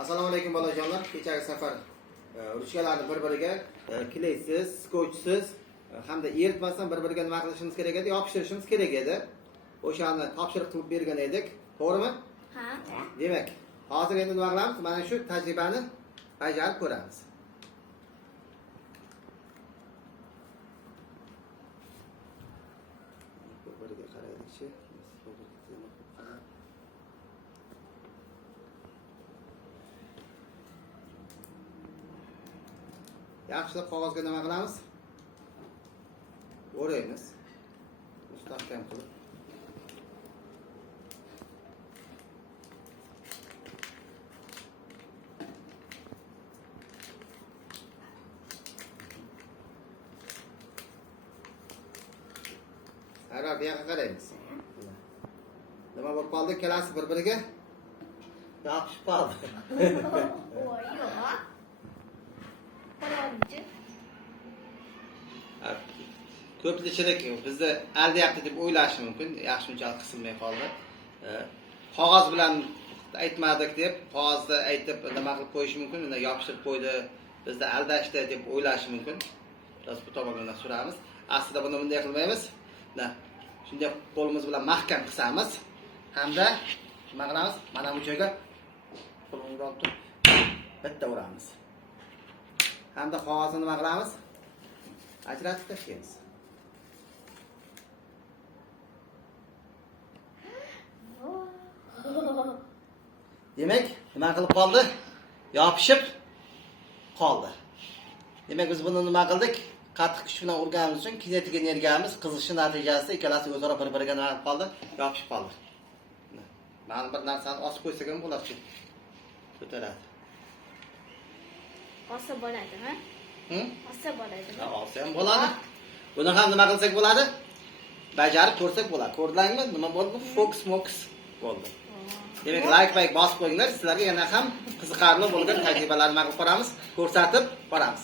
Assalomu alaykum bolajonlar. Kechagi safar ruchkalarni bir-biriga kleysiz, skotchsiz hamda eritmasdan bir-biriga nima qilishimiz kerak edi? Yopishtirishimiz kerak edi. O'shani topshiriq qilib bergan edik. To'g'rimi? Ha. Demak, hozir endi nima qilamiz? Mana shu tajribani bajarib ko'ramiz. Bir-biriga qaraylikchi. Yaxshilab qog'ozga nima qilamiz? O'raymiz. Mustahkam qilib. Ara bu yoqqa qaraymiz. Nima bo'lib qoldi? Kelasi bir-biriga yopishib qoldi. Voy, yo'q. Qo'yolchi. Ko'pchilik bizni aldayapti deb o'ylashi mumkin. Yaxshi unchalik qisilmay qoldi. Qog'oz bilan aytmadik deb, qog'ozda aytib nima qilib qo'yish mumkin, uni yopishtirib qo'ydi, bizni aldashdi deb o'ylashi mumkin. Biz bu tomondan suramiz. Aslida buni bunday qilmaymiz. Shunday qo'limiz bilan mahkam qisamiz. Hamda nima qilamiz? Mana bu joyga qo'limizni olib turib bitta uramiz. Hamda qog'ozni nima qilamiz? Ajratib tashlaymiz. Demak, nima qilib qoldi? Yopishib qoldi. Demak, biz buni nima qildik? Qattiq kuch bilan urganimiz uchun kinetik energiyamiz qizishi natijasida ikkalasi o'zaro bir-biriga nima qilib qoldi? Yopishib qoldi. Mana bir narsani osib qo'ysak ham bo'ladi. Ko'taradi. Olsa bo'ladimi? Olsa bo'ladimi? Olsa ham bo'ladi. Buni ham nima qilsak bo'ladi? Bajarib ko'rsak bo'ladi. Ko'rdingmi? Nima bo'ldi? Fokus bo'ldi. Demak, like bosib qo'yinglar. Sizlarga yana ham qiziqarli bo'lgan tajribalarni qilib ko'ramiz, ko'rsatib boramiz.